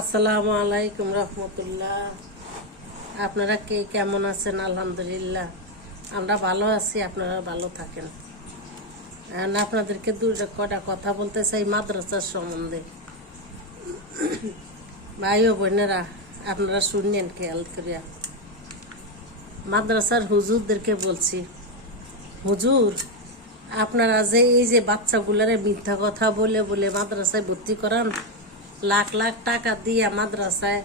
আসসালামু আলাইকুম রহমতুল্লাহ। আপনারা কে কেমন আছেন? আলহামদুলিল্লাহ আমরা ভালো আছি, আপনারা ভালো থাকেন। আপনাদেরকে দুইটা কটা কথা বলতে চাই মাদ্রাসার সম্বন্ধে। ভাই ও বোনেরা, আপনারা শুনলেন খেয়াল করিয়া। মাদ্রাসার হুজুরদেরকে বলছি, হুজুর আপনারা যে এই যে বাচ্চাগুলারে মিথ্যা কথা বলে বলে মাদ্রাসায় ভর্তি করান, লাখ লাখ টাকা দিয়া মাদ্রাসায়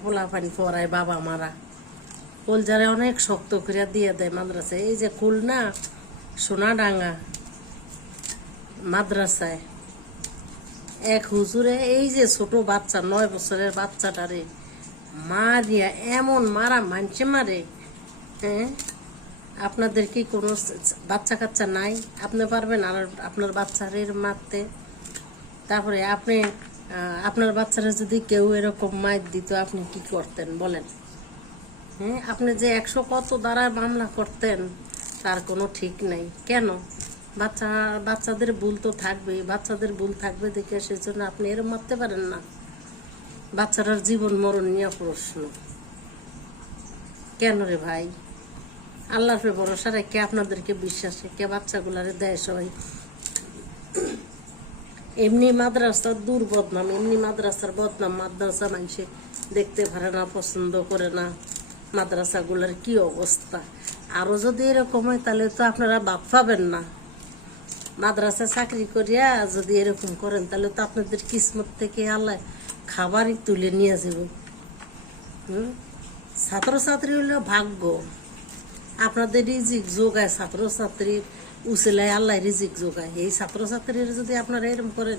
পোলাপানি পড়ায় বাবা মারা, কলজারে অনেক শক্ত করে দিয়ে দেয় মাদ্রাসায়। এই যে খুলনা সোনাডাঙ্গা মাদ্রাসায় এক হুজুরে এই যে ছোট বাচ্চা 9 বছরের বাচ্চাটারে মারিয়া এমন মারা মানছে মারে। হ্যাঁ, আপনাদের কি কোনো বাচ্চা কাচ্চা নাই? আপনি পারবেন আর আপনার বাচ্চারে মারতে? তারপরে আপনি আপনার বাচ্চারা যদি কেউ এরকম মাইর দিত, আপনি কি করতেন বলেন? হ্যাঁ, আপনি যে 100 কত দ্বারায় মামলা করতেন তার কোনো ঠিক নেই। কেন? বাচ্চাদের ভুল তো থাকবেই, বাচ্চাদের ভুল থাকবে দেখে সেজন্য আপনি এরকম মারতে পারেন না। বাচ্চারার জীবন মরণ নিয়ে প্রশ্ন। কেন রে ভাই? আল্লাহর ভরসা রেখে আপনাদেরকে বিশ্বাস রেখে বাচ্চাগুলারে দেয় সবাই। এমনি মাদ্রাসার দুর্বদনাম, এমনি মাদ্রাসার বদনাম। মাদ্রাসা মানুষে দেখতে পারে না, পছন্দ করে না। মাদ্রাসাগুলার কি অবস্থা! আরও যদি এরকম হয় তাহলে তো আপনারা বাপ পাবেন না। মাদ্রাসা চাকরি করিয়া যদি এরকম করেন তাহলে তো আপনাদের কিসমত থেকে আল্লাহ খাবারই তুলে নিয়ে যাব। ছাত্রছাত্রী হলো ভাগ্য, আপনাদের রিজিক যোগায় ছাত্রছাত্রীর উচিলায় আল্লাহ রিজিক যোগায়। এই ছাত্রছাত্রীর যদি আপনারা এরকম করেন,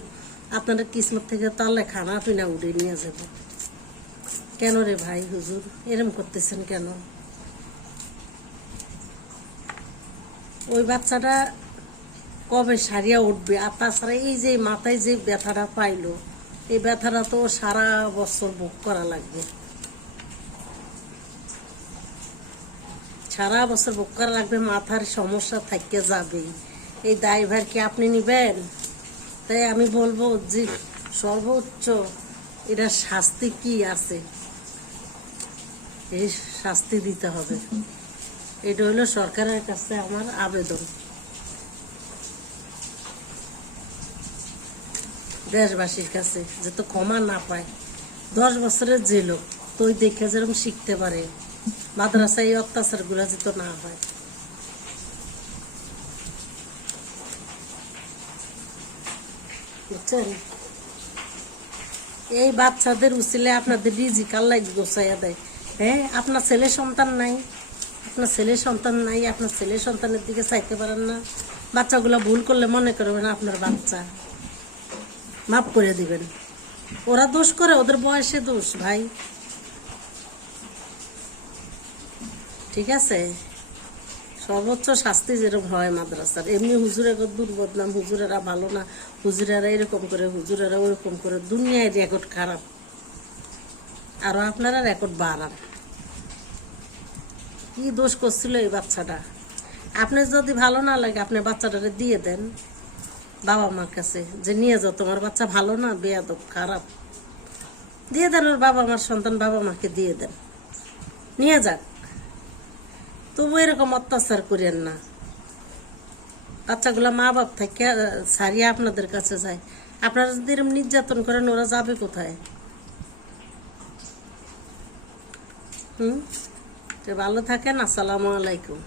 আপনারা কিসমত থেকে তো আল্লাহ খানা পিনা উড়ে নিয়ে যাব। কেন রে ভাই হুজুর এরকম করতেছেন কেন? ওই বাচ্চাটা কবে সারিয়া উঠবে? আর তাছাড়া এই যে মাথায় যে ব্যথাটা পাইলো, এই ব্যথাটা তো সারা বছর ভোগ করা লাগবে। সারা বছর ভোগ করা লাগবে, মাথার সমস্যা থাকতে যাবে। এই দায়ভার কি আপনি নিবেন? তাই আমি বলবো যে সর্বোচ্চ এটা শাস্তি কি আছে, এই শাস্তি দিতে হবে। এটা হলো সরকারের কাছে আমার আবেদন, দেশবাসীর কাছে, যাতে ক্ষমা না পায়। 10 বছরের জেল তো দেখে যেরকম শিখতে পারে, মাদ্রাসায় অত্যাচার গুলা যেত না হয়। বুঝছেন? এই বাচ্চাদের উচিলে আপনাদের রিজিক আল্লাহ গোছাইয়া দেয়। হ্যাঁ, আপনার ছেলে সন্তান নাই, আপনার ছেলে সন্তান নাই, আপনার ছেলে সন্তানের দিকে চাইতে পারেন না। বাচ্চাগুলো ভুল করলে মনে করবেন আপনার বাচ্চা, মাফ করে দিবেন। ওরা দোষ করে, ওদের বয়সে দোষ ভাই। ঠিক আছে, সর্বোচ্চ শাস্তি যেরকম হয় মাদ্রাসার। এমনি হুজুরের দুর্বদনাম, হুজুরেরা ভালো না, হুজুরেরা এরকম করে, হুজুরেরা ওরকম করে, দুনিয়ায় রেকর্ড খারাপ। আরো আপনারা রেকর্ড বাড়ান। কি দোষ করছিল এই বাচ্চাটা? আপনি যদি ভালো না লাগে আপনি বাচ্চাটারে দিয়ে দেন বাবা মার কাছে, যে নিয়ে যাও, তোমার বাচ্চা ভালো না, বেয়াদব, খারাপ। দিয়ে দেন ওর বাবা মার সন্তান, বাবা মাকে দিয়ে দেন, নিয়ে যাক। তবু এরকম অত্যাচার করেন না। বাচ্চাগুলা মা বাপ থেকে ছাড়িয়ে আপনাদের কাছে যায়। আপনারা যদি এরকম নির্যাতন করেন, ওরা যাবে কোথায়? ভালো থাকেন। আসসালামু আলাইকুম।